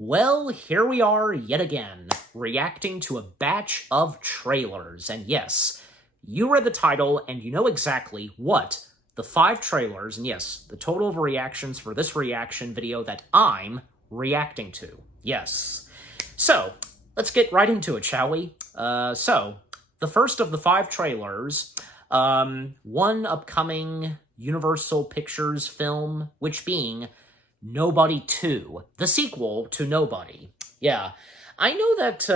Well, here we are yet again, reacting to a batch of trailers. And yes, you read the title and you know exactly what the 5 trailers, and yes, the total of reactions for this reaction video that I'm reacting to. Yes. So, let's get right into it, shall we? The first of the 5 trailers, one upcoming Universal Pictures film, which being Nobody 2, the sequel to Nobody. Yeah, I know that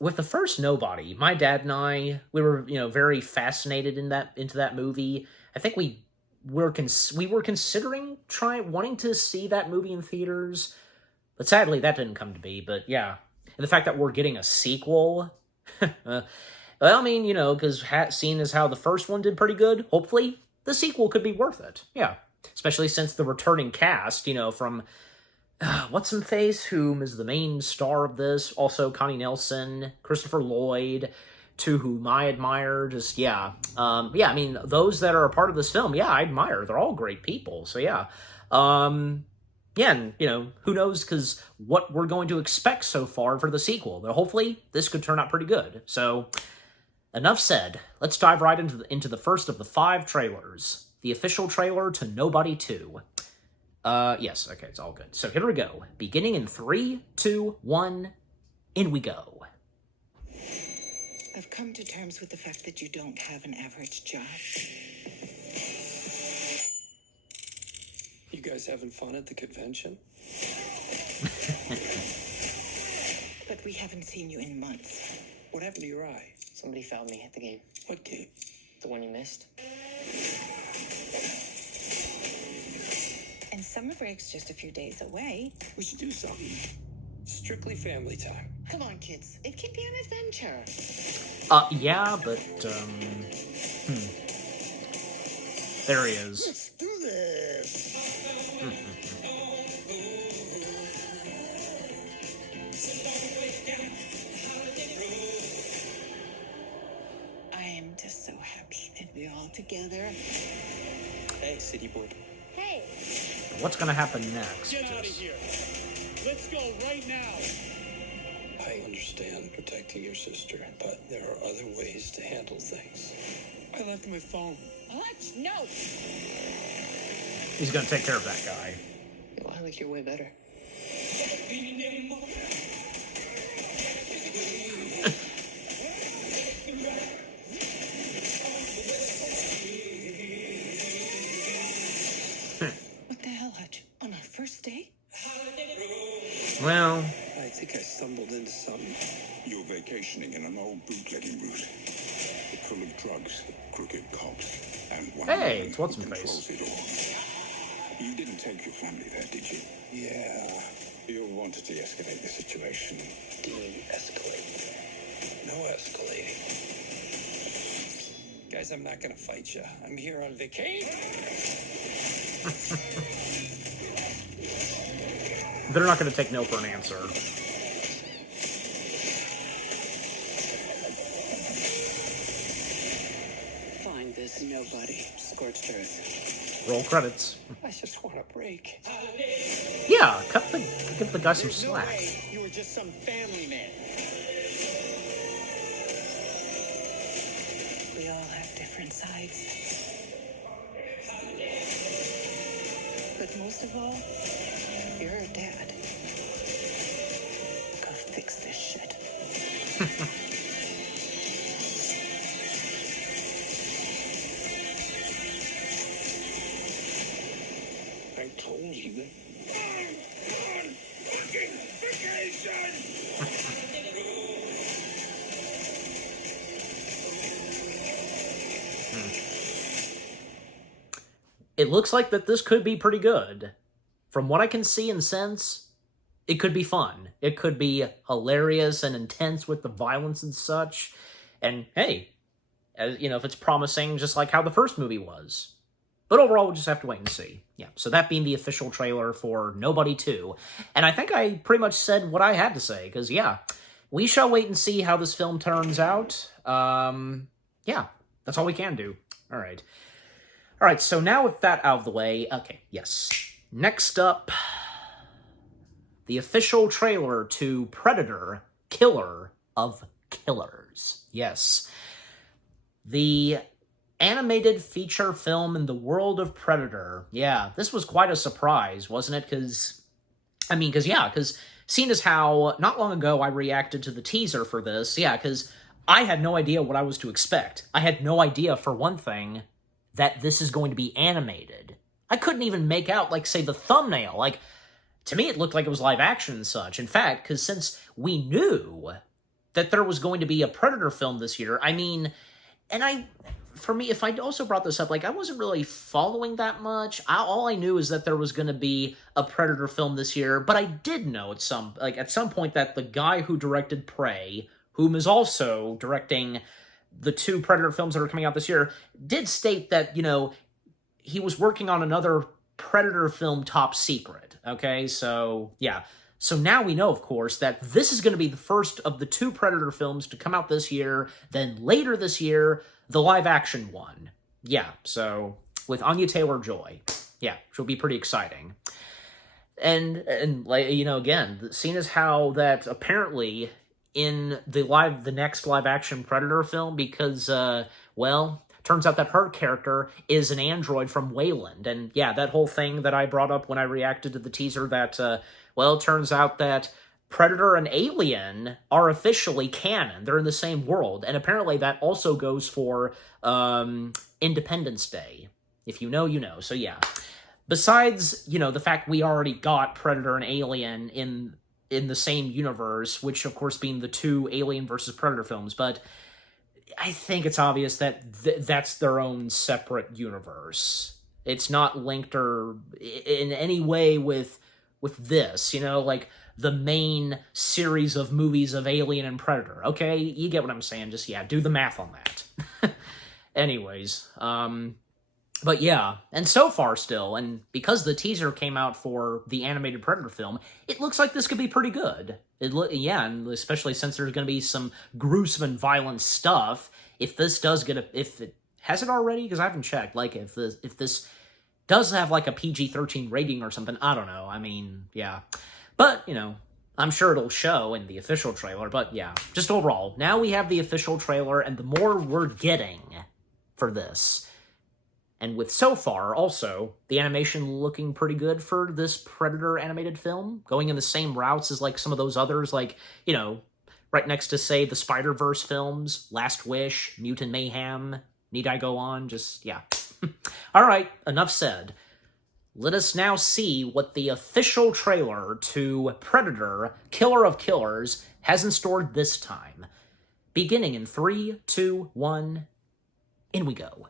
with the first Nobody, my dad and we were very fascinated into that movie. I think we were considering wanting to see that movie in theaters, but sadly that didn't come to be. But yeah, and the fact that we're getting a sequel, well, I mean, because seeing as how the first one did pretty good, hopefully the sequel could be worth it. Yeah. Especially since the returning cast, from What's-Him-Face, whom is the main star of this, also Connie Nielsen, Christopher Lloyd, to whom I admire, I mean, those that are a part of this film, I admire. They're all great people, so yeah. And, who knows, because what we're going to expect so far for the sequel. But hopefully, this could turn out pretty good. So, enough said. Let's dive right into the first of the 5 trailers. The official trailer to Nobody 2. Yes, okay, it's all good. So here we go. Beginning in 3, 2, 1, in we go. I've come to terms with the fact that you don't have an average job. You guys having fun at the convention? But we haven't seen you in months. What happened to your eye? Somebody found me at the game. What game? The one you missed. And summer break's just a few days away. We should do something. Strictly family time. Come on, kids. It can be an adventure. Yeah, but, There he is. Let's do this! I am just so happy that we're all together. Hey, city boy. Hey! What's gonna happen next? Get out of here. Let's go right now. I understand protecting your sister, but there are other ways to handle things. I left my phone. What? No! He's gonna take care of that guy. Well, I like your way better. What the hell, Hutch? On our first date? Well, I think I stumbled into something. You're vacationing in an old bootlegging route. Full of drugs, crooked cops, and one hey, man it's who What's-Him-Face. controls it all. You didn't take your family there, did you? Yeah. You'll want to de-escalate the situation. De-escalate. No escalating. Guys, I'm not gonna fight you. I'm here on vacation. They're not gonna take no for an answer. Find this nobody. Scorched earth. Roll credits. I just want a break. Yeah, give the guy some There's no slack. way you were just some family man. We all have different sides. But most of all, you're a dad. Go fix this shit. I told you. It looks like that this could be pretty good. From what I can see and sense, it could be fun. It could be hilarious and intense with the violence and such. And hey, if it's promising, just like how the first movie was. But overall, we'll just have to wait and see. Yeah, so that being the official trailer for Nobody 2. And I think I pretty much said what I had to say, because yeah, we shall wait and see how this film turns out. Yeah, that's all we can do. All right. All right, so now with that out of the way, okay, yes. Next up, the official trailer to Predator, Killer of Killers. Yes. The animated feature film in the world of Predator. Yeah, this was quite a surprise, wasn't it? Because seeing as how not long ago I reacted to the teaser for this, because I had no idea what I was to expect. I had no idea, for one thing, that this is going to be animated. I couldn't even make out, like, say, the thumbnail. Like, to me, it looked like it was live action and such. In fact, because since we knew that there was going to be a Predator film this year, if I'd also brought this up, like, I wasn't really following that much. All I knew is that there was going to be a Predator film this year, but I did know at some point that the guy who directed Prey, whom is also directing the 2 Predator films that are coming out this year, did state that, he was working on another Predator film top secret, okay? So, yeah. So now we know, of course, that this is going to be the first of the 2 Predator films to come out this year, then later this year, the live-action one. Yeah, so with Anya Taylor-Joy. Yeah, which will be pretty exciting. And again, seeing as how that apparently in the next live-action Predator film, because, turns out that her character is an android from Wayland. And yeah, that whole thing that I brought up when I reacted to the teaser that, turns out that Predator and Alien are officially canon. They're in the same world. And apparently that also goes for Independence Day. If you know, you know. So yeah. Besides, the fact we already got Predator and Alien in the same universe, which of course being the 2 Alien versus Predator films, but I think it's obvious that that's their own separate universe. It's not linked or in any way with this, like the main series of movies of Alien and Predator. Okay, you get what I'm saying. Just, do the math on that. Anyways, but yeah, and so far still, and because the teaser came out for the animated Predator film, it looks like this could be pretty good. And especially since there's going to be some gruesome and violent stuff. If this does if it has it already, because I haven't checked. Like if this does have like a PG-13 rating or something, I don't know. Yeah, but I'm sure it'll show in the official trailer. But yeah, just overall, now we have the official trailer, and the more we're getting for this. And with so far, also, the animation looking pretty good for this Predator animated film, going in the same routes as, like, some of those others, like, right next to, say, the Spider-Verse films, Last Wish, Mutant Mayhem. Need I go on? Just, yeah. All right, enough said. Let us now see what the official trailer to Predator, Killer of Killers, has in store this time. Beginning in 3, 2, 1, in we go.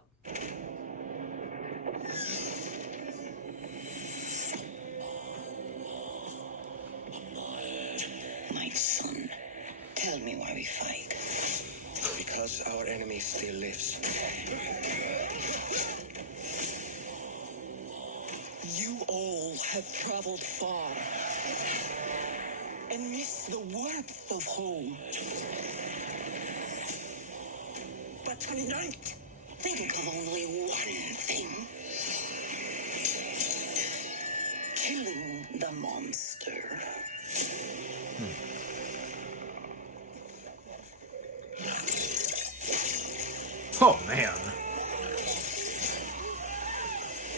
My son, tell me why we fight. Because our enemy still lives. You all have traveled far and missed the warmth of home. But tonight, think of only one thing. Killing the monster. Oh, man.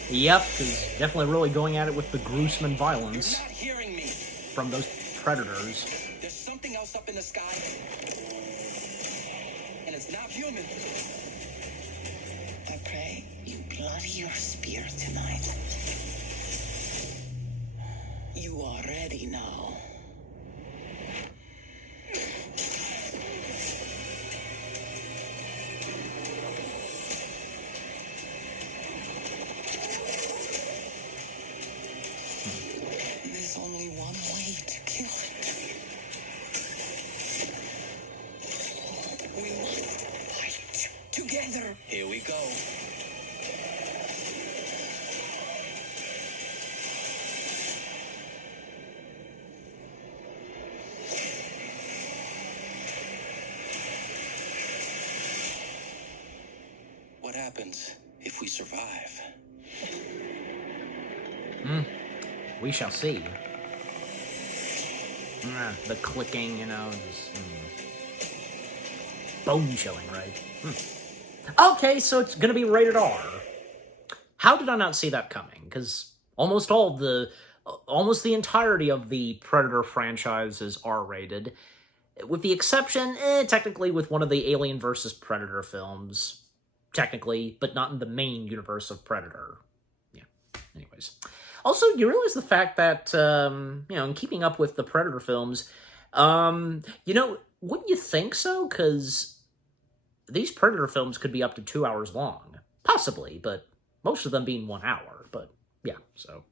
Yep, because definitely really going at it with the gruesome and violence You're not hearing me. from those predators. There's something else up in the sky. And it's not human. I pray you bloody your spear tonight. You are ready now. There's only one way to kill it. We must fight together. Here we go. What happens if we survive? We shall see. The clicking, just, bone-chilling, right? Okay, so it's gonna be rated R. How did I not see that coming? Because almost the entirety of the Predator franchise is R-rated, with the exception, technically, with one of the Alien vs. Predator films, technically, but not in the main universe of Predator. Yeah, anyways. Also, you realize the fact that, in keeping up with the Predator films, wouldn't you think so? Because these Predator films could be up to 2 hours long. Possibly, but most of them being 1 hour. But, yeah, so...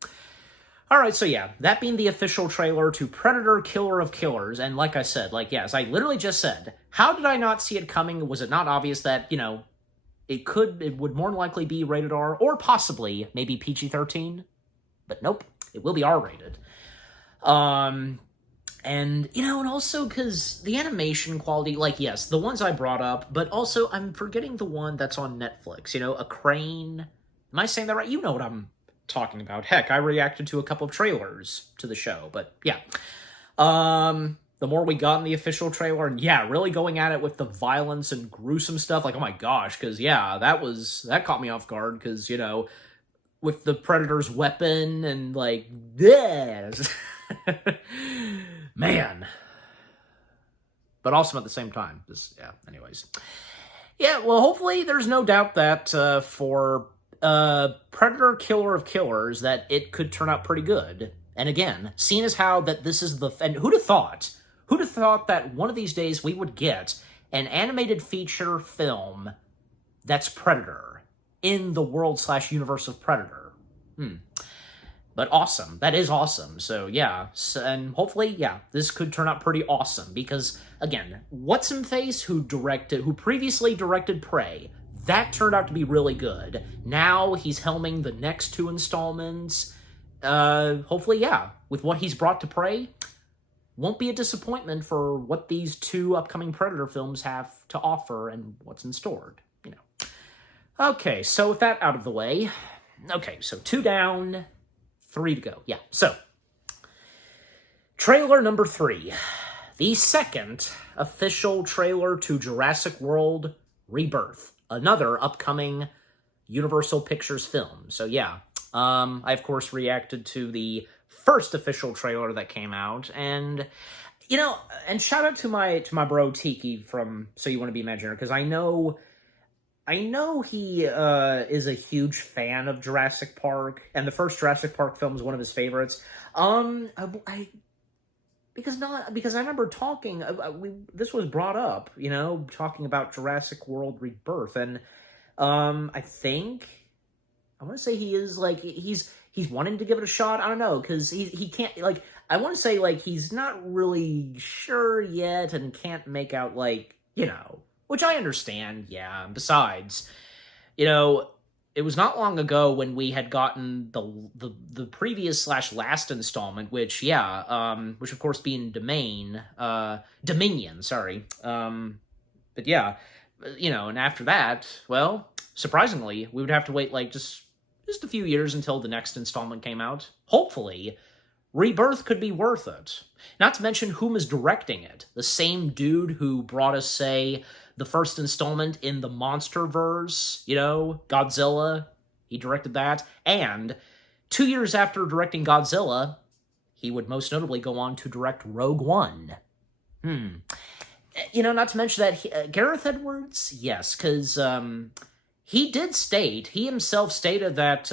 Alright, so yeah, that being the official trailer to Predator Killer of Killers, and like I said, yes, I literally just said, how did I not see it coming? Was it not obvious that, it would more than likely be rated R, or possibly maybe PG-13? But nope, it will be R-rated. And also because the animation quality, yes, the ones I brought up, but also I'm forgetting the one that's on Netflix, a crane. Am I saying that right? You know what I'm talking about. Heck, I reacted to a couple of trailers to the show, but yeah. The more we got in the official trailer, and yeah, really going at it with the violence and gruesome stuff, oh my gosh, because yeah, that caught me off guard, because, with the Predator's weapon, and yeah. Man. But awesome at the same time. Anyways. Yeah, well, hopefully there's no doubt that for Predator Killer of Killers, that it could turn out pretty good. And again, seeing as how that this is and who'd have thought that one of these days we would get an animated feature film that's Predator in the world/universe of Predator. But awesome. That is awesome. So, yeah. And hopefully, yeah, this could turn out pretty awesome. Because, again, What's-Him-Face, who previously directed Prey, that turned out to be really good. Now he's helming the next 2 installments. Hopefully, yeah, with what he's brought to Prey, won't be a disappointment for what these 2 upcoming Predator films have to offer and what's in store, Okay, so with that out of the way, okay, so 2 down, 3 to go. Yeah, so trailer number 3, the second official trailer to Jurassic World Rebirth, another upcoming Universal Pictures film. So yeah, I of course reacted to the first official trailer that came out, and and shout out to my bro Tiki from So You Want to Be Imagineer, because I know he is a huge fan of Jurassic Park, and the first Jurassic Park film is one of his favorites. Because I remember talking, this was brought up, talking about Jurassic World Rebirth, and I want to say he is he's wanting to give it a shot. I don't know, because he can't I want to say he's not really sure yet and can't make out which I understand, yeah. Besides, it was not long ago when we had gotten the previous / last installment, which, yeah, which of course being Dominion, sorry. But yeah, and after that, well, surprisingly, we would have to wait just a few years until the next installment came out. Hopefully, Rebirth could be worth it. Not to mention whom is directing it. The same dude who brought us, say, the first installment in the Monsterverse, Godzilla. He directed that. And 2 years after directing Godzilla, he would most notably go on to direct Rogue One. Not to mention that Gareth Edwards, yes, because he himself stated that,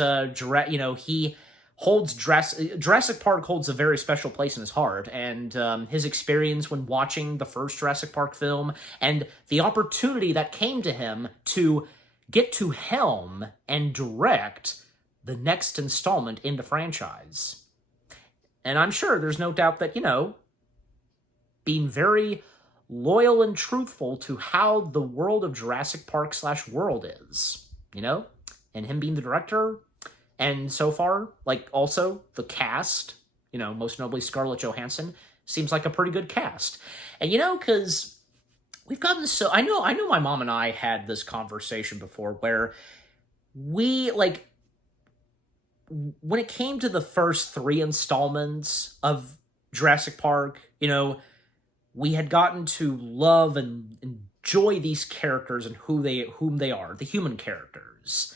he holds Jurassic Park holds a very special place in his heart, and his experience when watching the first Jurassic Park film, and the opportunity that came to him to get to helm and direct the next installment in the franchise. And I'm sure there's no doubt that, being very loyal and truthful to how the world of Jurassic Park / world is, and him being the director. And so far, also, the cast, most notably Scarlett Johansson, seems like a pretty good cast. And, because we've gotten I know my mom and I had this conversation before where we, when it came to the first 3 installments of Jurassic Park, we had gotten to love and enjoy these characters and whom they are, the human characters.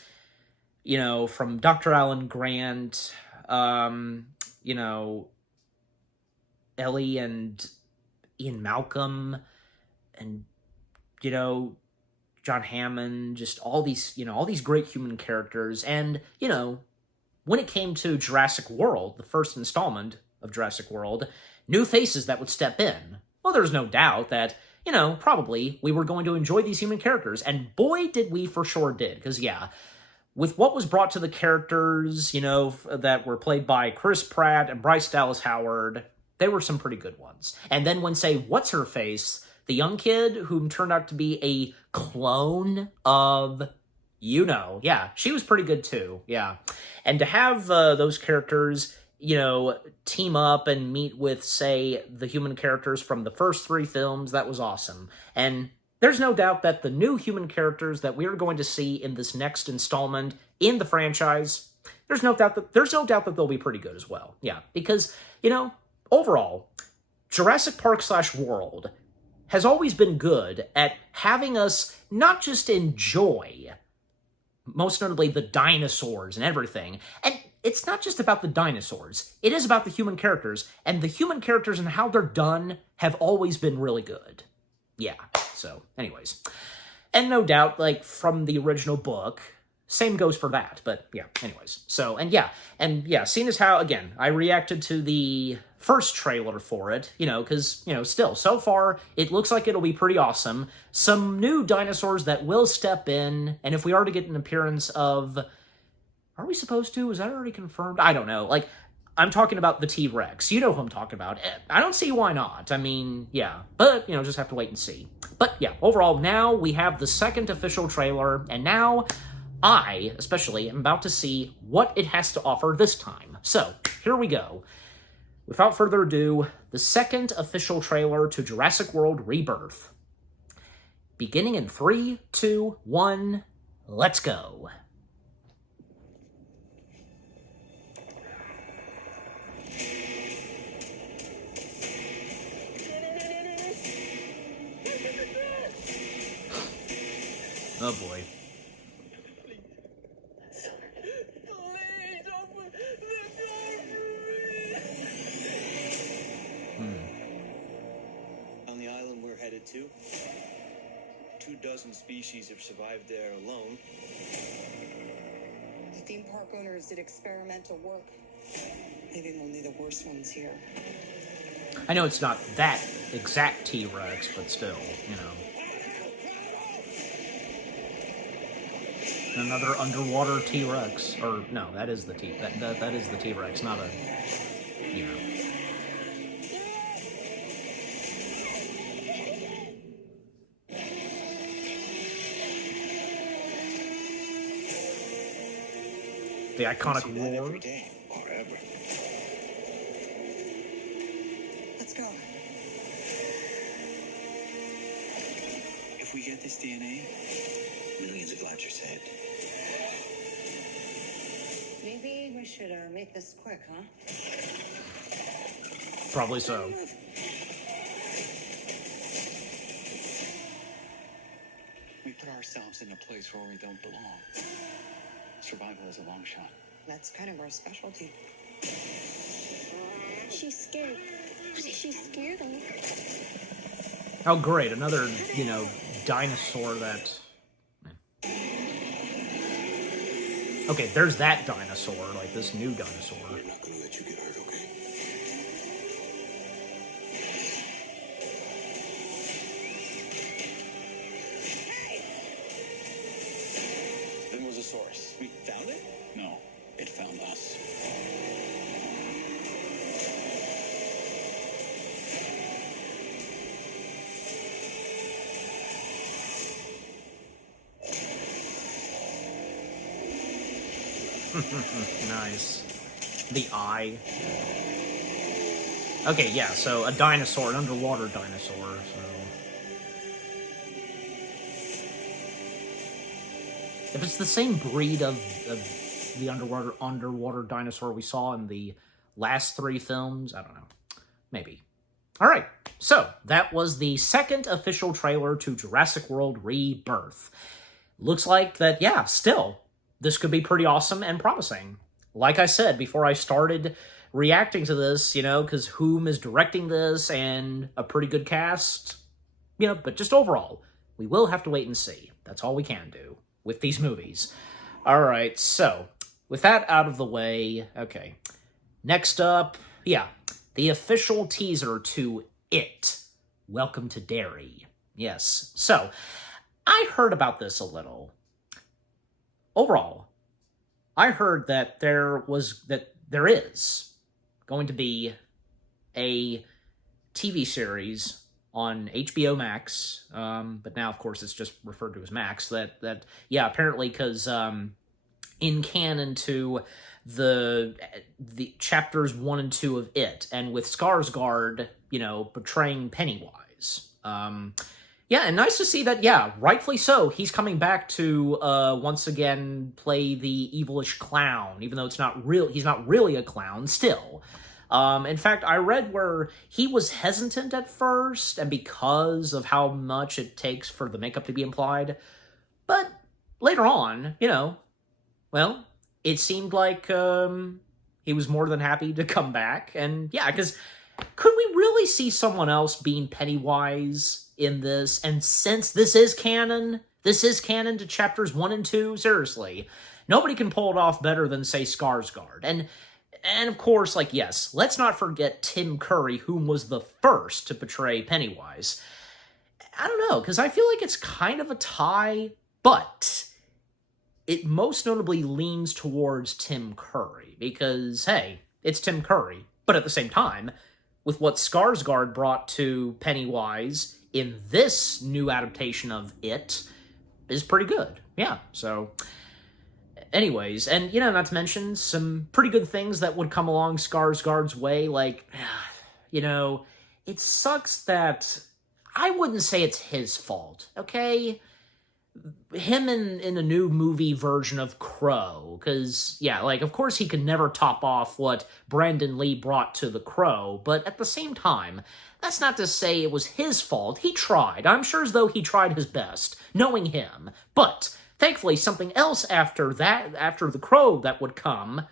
From Dr. Alan Grant, Ellie and Ian Malcolm, and, John Hammond, just all these great human characters. And, when it came to Jurassic World, the first installment of Jurassic World, new faces that would step in. Well, there's no doubt that, probably we were going to enjoy these human characters. And boy, did we for sure did. Because, yeah, with what was brought to the characters, that were played by Chris Pratt and Bryce Dallas Howard, they were some pretty good ones. And then when, say, What's-Her-Face, the young kid whom turned out to be a clone of, yeah, she was pretty good too, yeah. And to have those characters, team up and meet with, say, the human characters from the first 3 films, that was awesome. And there's no doubt that the new human characters that we are going to see in this next installment in the franchise, there's no doubt that they'll be pretty good as well. Yeah, because, overall, Jurassic Park /World has always been good at having us not just enjoy, most notably, the dinosaurs and everything. And it's not just about the dinosaurs. It is about the human characters. And the human characters and how they're done have always been really good. Yeah, so, anyways. And no doubt, from the original book, same goes for that. But, yeah, anyways. So, and yeah, seeing as how, again, I reacted to the first trailer for it, because, still, so far, it looks like it'll be pretty awesome. Some new dinosaurs that will step in, and if we are to get an appearance of... Are we supposed to? Is that already confirmed? I don't know. I'm talking about the T-Rex. You know who I'm talking about. I don't see why not. I mean, yeah. But, just have to wait and see. But, yeah, overall, now we have the second official trailer, and now I, especially, am about to see what it has to offer this time. So, here we go. Without further ado, the second official trailer to Jurassic World Rebirth. Beginning in 3, 2, 1, let's go. Oh boy. On the island we're headed to, 24 species have survived there alone. The theme park owners did experimental work, leaving only the worst ones here. I know it's not that exact T-Rex, but still, Another underwater T-Rex. Or, no, that is the that is the T-Rex, not a, The iconic roar. Every day, or ever. Let's go. If we get this DNA, millions of lives are saved. Maybe we should make this quick, huh? Probably so. We put ourselves in a place where we don't belong. Survival is a long shot. That's kind of our specialty. She's scared. She's scared of me. Oh, great. Another, dinosaur that... Okay, there's that dinosaur, this new dinosaur. We're not gonna let you get hurt, okay? Spinosaurus. We found it? No, it found us. Nice. The eye. Okay, yeah, so a dinosaur, an underwater dinosaur, so... If it's the same breed of the underwater dinosaur we saw in the last 3 films, I don't know. Maybe. All right, so that was the second official trailer to Jurassic World Rebirth. Looks like that, yeah, still, this could be pretty awesome and promising. Like I said before I started reacting to this, you know, because whom is directing this and a pretty good cast, you know, but just overall, we will have to wait and see. That's all we can do with these movies. All right, so with that out of the way, okay. Next up, yeah, the official teaser to It, Welcome to Derry. Yes, so I heard about this a little. Overall, I heard that there is going to be a TV series on HBO Max, but now, of course, it's just referred to as Max, yeah, apparently, because in canon to the chapters 1 and 2 of It, and with Skarsgård, you know, portraying Pennywise. Yeah, and nice to see that, yeah, rightfully so, he's coming back to, once again, play the evilish clown, even though he's not really a clown, still. In fact, I read where he was hesitant at first, and because of how much it takes for the makeup to be implied, but later on, you know, well, it seemed like, he was more than happy to come back, and yeah, because could we really see someone else being Pennywise in this? And since this is canon to chapters 1 and 2, seriously, nobody can pull it off better than, say, Skarsgård. And of course, like, yes, let's not forget Tim Curry, whom was the first to portray Pennywise. I don't know, because I feel like it's kind of a tie, but it most notably leans towards Tim Curry, because, hey, it's Tim Curry, but at the same time, with what Skarsgård brought to Pennywise in this new adaptation of It is pretty good. Yeah, so anyways, and, you know, not to mention some pretty good things that would come along Skarsgård's way, like, you know, it sucks that I wouldn't say it's his fault, okay? Him in a new movie version of Crow, because, yeah, like, of course he could never top off what Brandon Lee brought to The Crow, but at the same time, that's not to say it was his fault. He tried. I'm sure as though he tried his best, knowing him. But thankfully, something else after The Crow that would come,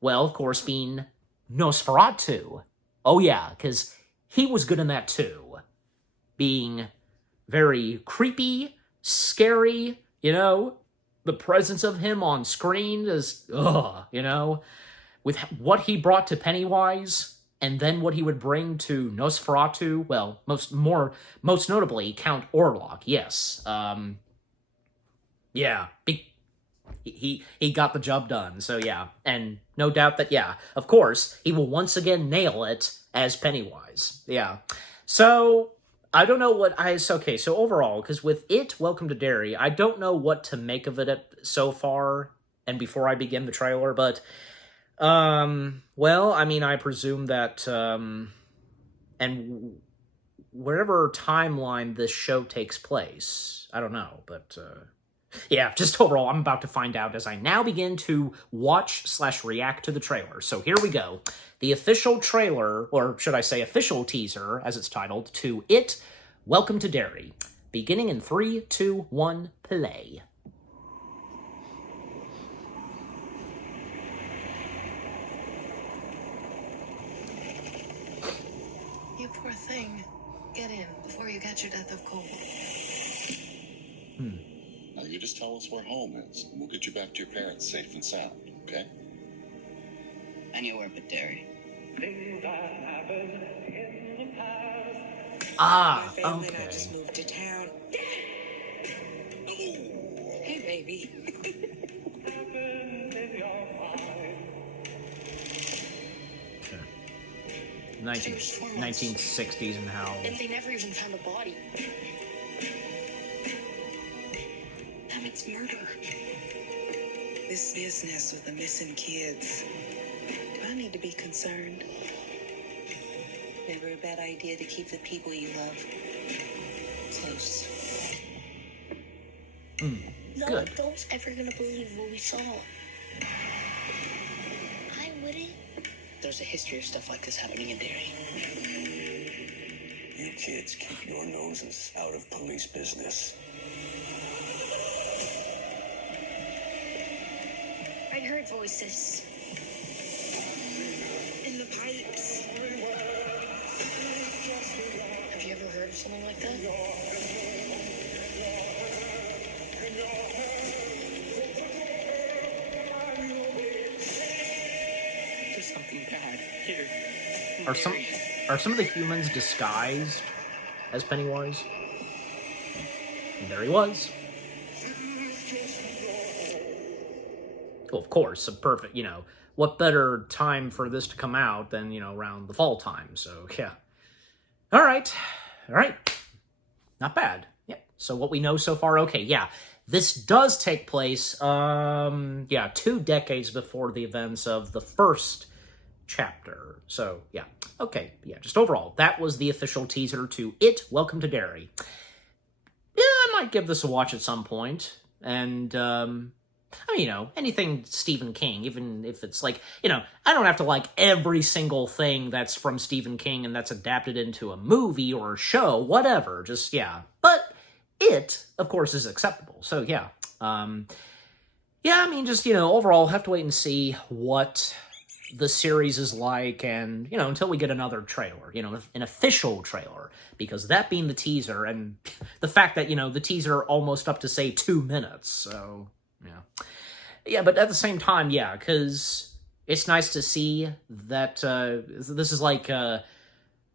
well, of course, being Nosferatu. Oh yeah, because he was good in that too. Being very creepy, scary, you know, the presence of him on screen is, you know, with what he brought to Pennywise, and then what he would bring to Nosferatu, well, most notably, Count Orlok, yes. Yeah, he got the job done, so yeah. And no doubt that, yeah, of course, he will once again nail it as Pennywise. Yeah. So I don't know what okay, so overall, because with It, Welcome to Derry, I don't know what to make of it so far, and before I begin the trailer, but, well, I mean, I presume that, and wherever timeline this show takes place, I don't know, but, yeah, just overall, I'm about to find out as I now begin to watch/react to the trailer. So here we go. The official trailer, or should I say official teaser, as it's titled, to It, Welcome to Derry. Beginning in 3, 2, 1, play. You poor thing. Get in before you catch your death of cold. Now you just tell us where home is, and we'll get you back to your parents safe and sound, okay? Anywhere but Derry. Ah, My family and I okay. just moved to town. Hey, baby. 1960s and how... And they never even found a body. That makes murder. This business with the missing kids. Do I need to be concerned? Never a bad idea to keep the people you love close. No Good. adult's ever gonna believe what we saw. I wouldn't. There's a history of stuff like this happening in Derry. kids, keep your noses out of police business. I heard voices. In the pipes. Have you ever heard of something like that? There's something bad here. Are some of the humans disguised as Pennywise? And there he was. Well, of course, a perfect, what better time for this to come out than, around the fall time, so, yeah. All right. Not bad. Yeah. So what we know so far, okay, yeah. This does take place, 2 decades before the events of the first chapter. So, yeah. Okay, yeah, just overall, that was the official teaser to It, Welcome to Derry. Yeah, I might give this a watch at some point, and, anything Stephen King, even if it's like, I don't have to like every single thing that's from Stephen King and that's adapted into a movie or a show, whatever, just, yeah. But It, of course, is acceptable, so, yeah. Overall, have to wait and see what the series is like, and, until we get another trailer, an official trailer, because that being the teaser, and the fact that, the teaser almost up to, say, 2 minutes, so, yeah. Yeah, but at the same time, yeah, because it's nice to see that this is like a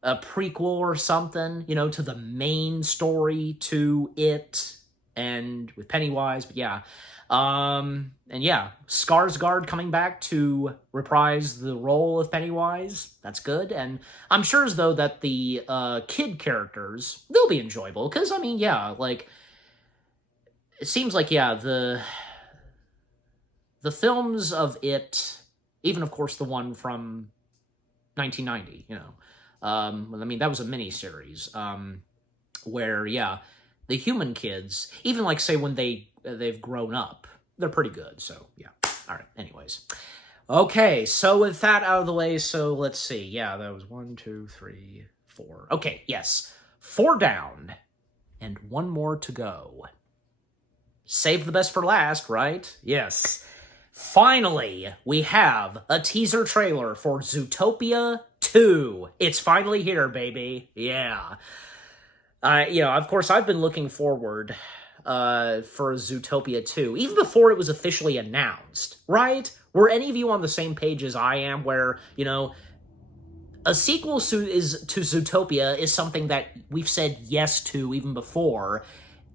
prequel or something, to the main story to It, and with Pennywise, but yeah. And yeah, Skarsgård coming back to reprise the role of Pennywise, that's good, and I'm sure as though that the kid characters, they'll be enjoyable, because, it seems like, the films of It, even, of course, the one from 1990, that was a mini-series, where, the human kids, even, like, say, when they've grown up, they're pretty good, so, yeah. All right, anyways. Okay, so with that out of the way, so let's see. Yeah, that was 1, 2, 3, 4. Okay, yes. 4 down, and 1 more to go. Save the best for last, right? Yes. Finally, we have a teaser trailer for Zootopia 2. It's finally here, baby. Yeah. Of course, I've been looking forward for Zootopia 2, even before it was officially announced, right? Were any of you on the same page as I am, where, a sequel to Zootopia is something that we've said yes to even before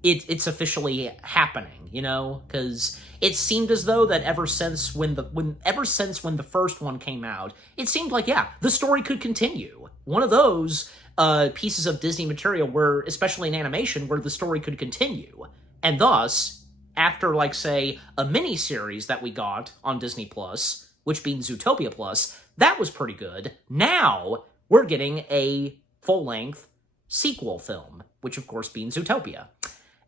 it's officially happening, because it seemed as though that ever since when the first one came out, it seemed like, the story could continue. One of those pieces of Disney material where, especially in animation, where the story could continue. And thus, after, like, say, a mini-series that we got on Disney+, which being Zootopia+, that was pretty good. Now, we're getting a full-length sequel film, which, of course, being Zootopia.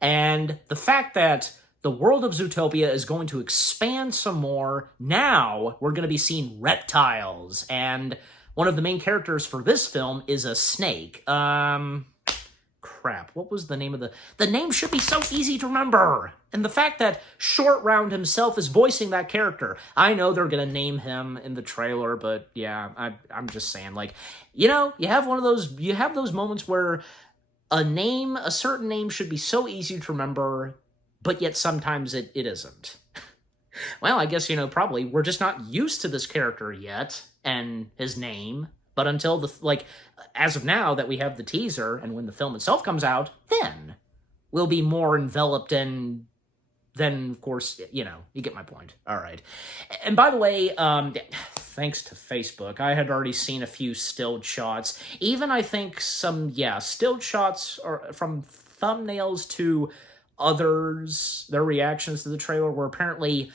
And the fact that the world of Zootopia is going to expand some more, now we're going to be seeing reptiles, and one of the main characters for this film is a snake. Crap, what was the name of the name should be so easy to remember! And the fact that Short Round himself is voicing that character. I know they're gonna name him in the trailer, but yeah, I'm just saying, like, you have those moments where a certain name should be so easy to remember, but yet sometimes it isn't. Well, I guess, probably we're just not used to this character yet, and his name, but until as of now that we have the teaser, and when the film itself comes out, then we'll be more enveloped, and then, of course, you get my point. All right. And by the way, thanks to Facebook, I had already seen a few stilled shots. Even, I think, some, stilled shots from thumbnails to others, their reactions to the trailer, where apparently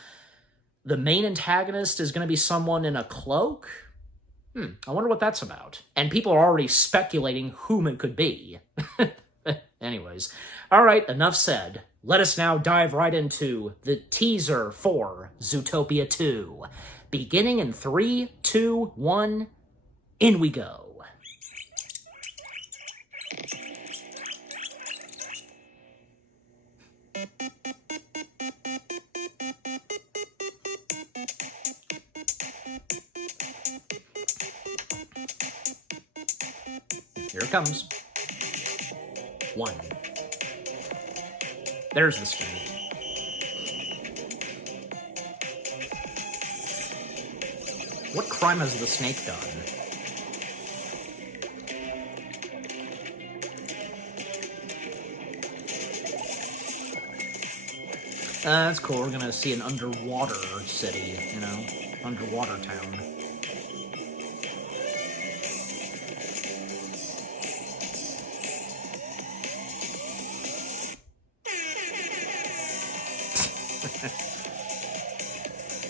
the main antagonist is going to be someone in a cloak. I wonder what that's about. And people are already speculating whom it could be. Anyways, all right, enough said. Let us now dive right into the teaser for Zootopia 2. Beginning in 3, 2, 1, in we go. Here it comes. 1. There's the snake. What crime has the snake done? That's cool. We're gonna see an underwater city, you know? Underwater town.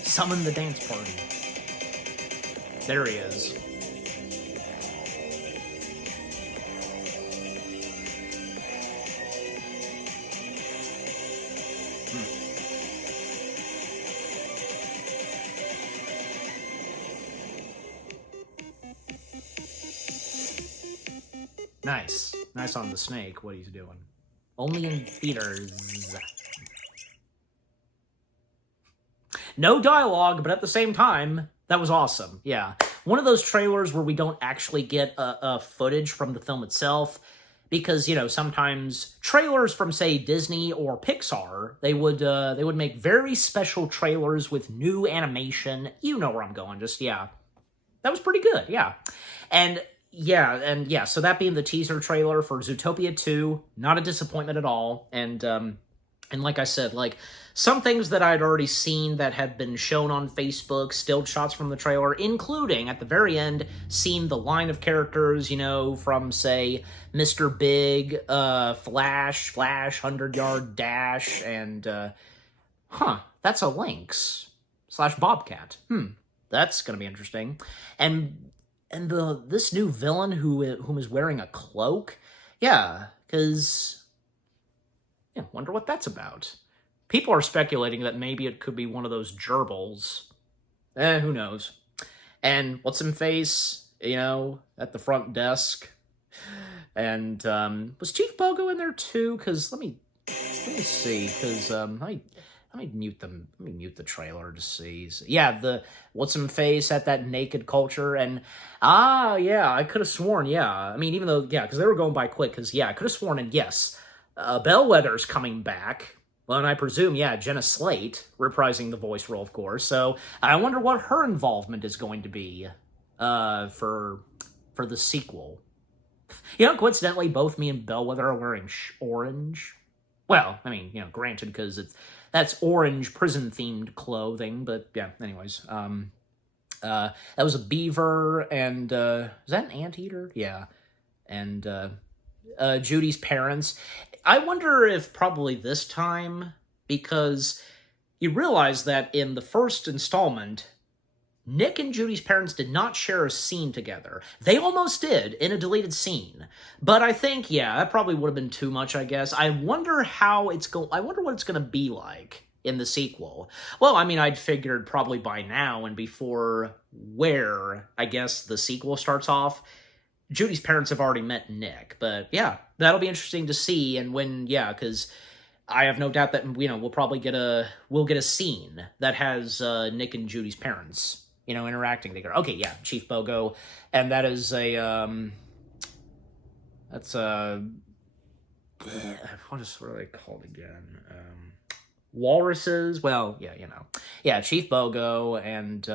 Summon the dance party. There he is. Nice. Nice on the snake, what he's doing. Only in theaters. No dialogue, but at the same time, that was awesome. Yeah. One of those trailers where we don't actually get a footage from the film itself, because, you know, sometimes trailers from, say, Disney or Pixar, they would make very special trailers with new animation. You know where I'm going, just, yeah. That was pretty good, yeah. And so that being the teaser trailer for Zootopia 2, not a disappointment at all. And like I said, like, some things that I'd already seen that had been shown on Facebook, still shots from the trailer, including, at the very end, seeing the line of characters, you know, from, say, Mr. Big, Flash, 100-yard dash, and, that's a Lynx / Bobcat. That's gonna be interesting. And this new villain whom is wearing a cloak, yeah, because, yeah, wonder what that's about. People are speculating that maybe it could be one of those gerbils. Who knows? And what's-in-face, you know, at the front desk. And, was Chief Bogo in there too? Because, let me see, because, let me mute them. Let me mute the trailer to see. Yeah, the what's-in-face at that naked culture, and, yeah, I could have sworn, yeah. I mean, even though, yeah, because they were going by quick, because, yeah, I could have sworn, and yes, Bellwether's coming back. Well, and I presume, yeah, Jenna Slate reprising the voice role, of course. So I wonder what her involvement is going to be for the sequel. You know, coincidentally, both me and Bellwether are wearing orange. Well, I mean, you know, granted, because that's orange prison-themed clothing. But yeah, anyways, that was a beaver, and is that an anteater? Yeah, and Judy's parents. I wonder if probably this time, because you realize that in the first installment, Nick and Judy's parents did not share a scene together. They almost did in a deleted scene. But I think, yeah, that probably would have been too much, I guess. I wonder what it's going to be like in the sequel. Well, I mean, I'd figured probably by now and before where, I guess, the sequel starts off, Judy's parents have already met Nick, but yeah, that'll be interesting to see. And when, yeah, because I have no doubt that, you know, we'll get a scene that has Nick and Judy's parents, you know, interacting together. Okay, yeah, Chief Bogo, and that is what are they called again? Walruses. Well, yeah, you know, yeah, Chief Bogo and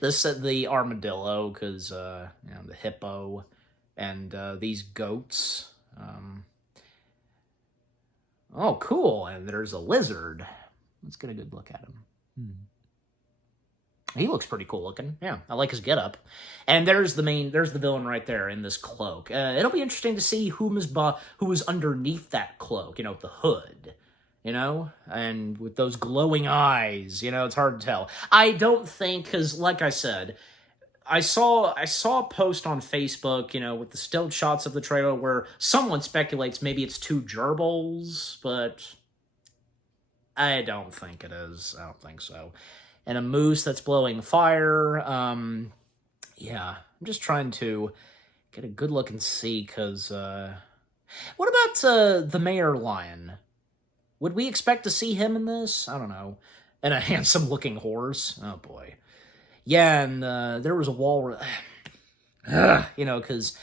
the armadillo, because, you know, the hippo, and these goats. Oh, cool, and there's a lizard. Let's get a good look at him. He looks pretty cool looking. Yeah, I like his getup. And there's the villain right there in this cloak. It'll be interesting to see who is underneath that cloak, you know, the hood. You know, and with those glowing eyes, you know, it's hard to tell. I don't think, because like I said, I saw a post on Facebook, you know, with the still shots of the trailer where someone speculates maybe it's 2 gerbils, but I don't think it is. I don't think so. And a moose that's blowing fire. Yeah, I'm just trying to get a good look and see, because, what about the mayor lion? Would we expect to see him in this? I don't know. And a handsome-looking horse? Oh, boy. Yeah, and there was a walrus. because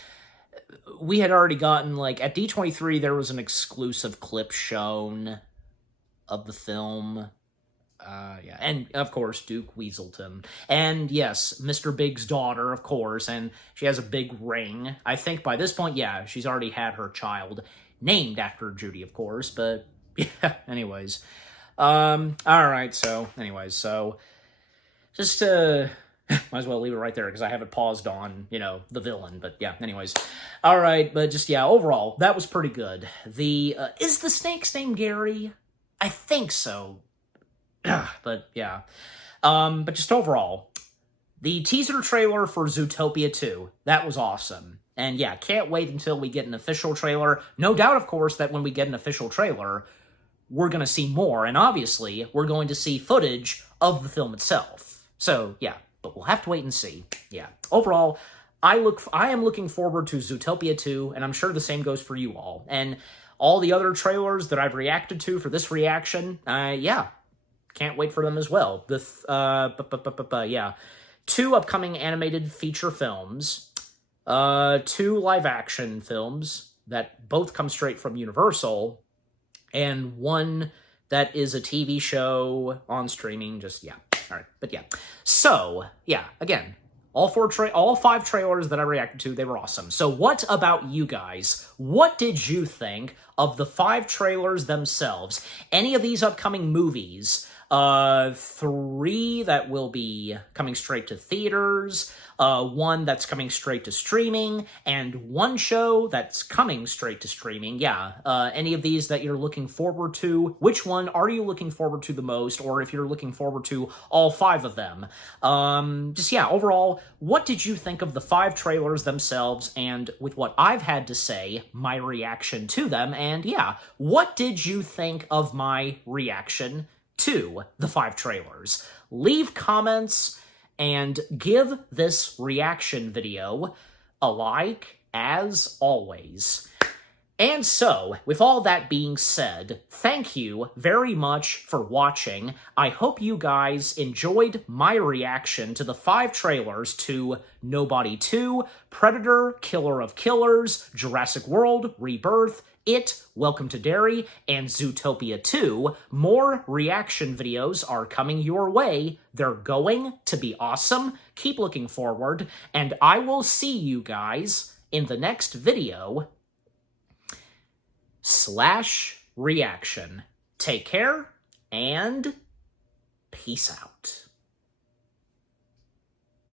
we had already gotten, like, at D23, there was an exclusive clip shown of the film. Yeah, and of course, Duke Weaselton. And yes, Mr. Big's daughter, of course, and she has a big ring. I think by this point, yeah, she's already had her child named after Judy, of course, but yeah, anyways. Alright, so, just might as well leave it right there, because I have it paused on, the villain, but yeah, anyways. Alright, but just, yeah, overall, that was pretty good. Is the snake's name Gary? I think so. But, yeah. But just overall, the teaser trailer for Zootopia 2, that was awesome. And yeah, can't wait until we get an official trailer. No doubt, of course, that when we get an official trailer, we're going to see more. And obviously, we're going to see footage of the film itself. So, yeah, but we'll have to wait and see. Yeah. Overall, I am looking forward to Zootopia 2, and I'm sure the same goes for you all. And all the other trailers that I've reacted to for this reaction, yeah, can't wait for them as well. Yeah. 2 upcoming animated feature films, 2 live-action films that both come straight from Universal, and 1 that is a TV show on streaming, just, yeah. All right, but yeah. So, yeah, again, all 5 trailers that I reacted to, they were awesome. So what about you guys? What did you think of the 5 trailers themselves? Any of these upcoming movies? 3 that will be coming straight to theaters, 1 that's coming straight to streaming, and 1 show that's coming straight to streaming. Yeah, any of these that you're looking forward to? Which one are you looking forward to the most, or if you're looking forward to all 5 of them? Just, yeah, overall, what did you think of the 5 trailers themselves, and with what I've had to say, my reaction to them, and yeah, what did you think of my reaction to the 5 trailers? Leave comments and give this reaction video a like, as always. And so, with all that being said, thank you very much for watching. I hope you guys enjoyed my reaction to the 5 trailers to Nobody 2, Predator, Killer of Killers, Jurassic World, Rebirth, It, Welcome to Derry, and Zootopia 2. More reaction videos are coming your way. They're going to be awesome. Keep looking forward, and I will see you guys in the next video /reaction. Take care, and peace out.